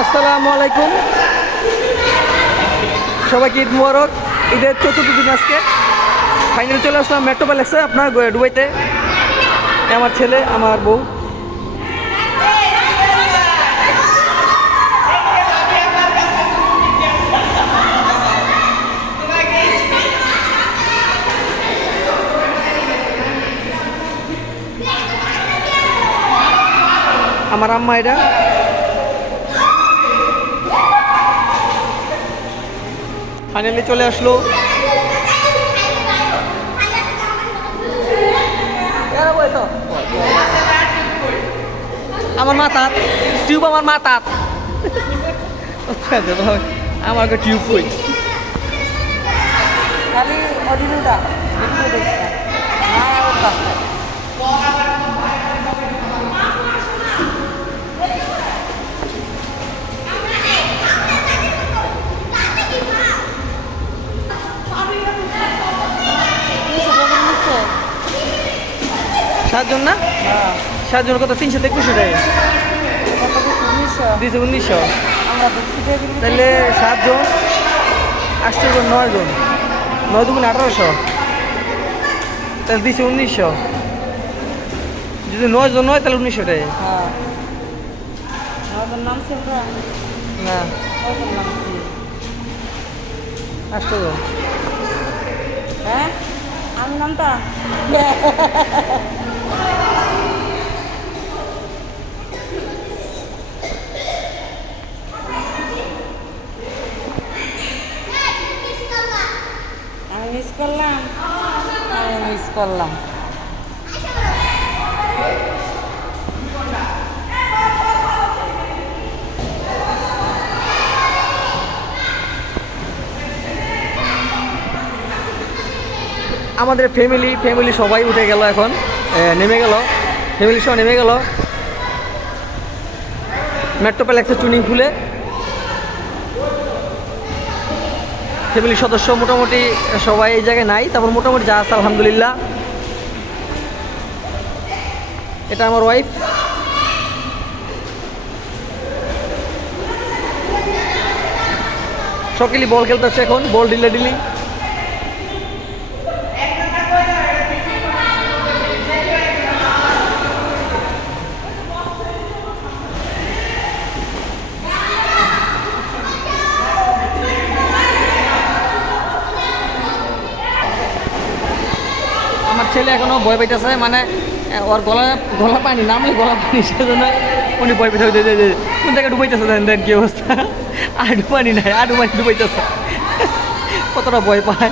আসসালামু আলাইকুম, সবাইকে ঈদ মুবারক। ঈদের চতুর্থ দিন আজকে ফাইনালি চলে আসলাম মেট্রো প্যালেসে, আপনার দুবাইতে। আমার ছেলে, আমার বউ। আমার আম্মা এটা। ফাইনালি চলে আসলো। আমার মাথা টিউব, আমার মাথা আমার টিউব কই খালি অডিওটা সাতজন না? সাতজন কত? 321 টাকা, 1900। তাহলে 7 জন, 8 জন, 9 জন, 9 দুগুণ 1800, তাহলে 1900। যদি 9 জন হয় তাহলে 1900 টাকা। না, 8 জন। হ্যাঁ, আমি নামটা আমি মিস করলাম। আমাদের ফ্যামিলি সবাই উঠে গেল, এখন নেমে গেল, ফ্যামিলি সহ নেমে গেল মেট্রো প্যালেসের চুনিং খুলে। ফ্যামিলির সদস্য মোটামুটি সবাই এই জায়গায় নাই, তারপর মোটামুটি যা আছে আলহামদুলিল্লাহ। এটা আমার ওয়াইফ। সকলেই বল খেলতেছে এখন, বল ডিলি। আমার ছেলে এখনো ভয় পাইতেছে, মানে ওর গলা পানি নামলে গলা পানি, সেজন্য উনি ভয় পেতে কোন জায়গায় ডুবাইতেছে। দেন কি অবস্থা, আডু পানি নাই, আডু পানি ডুবাইতেছে, কতটা ভয় পায়।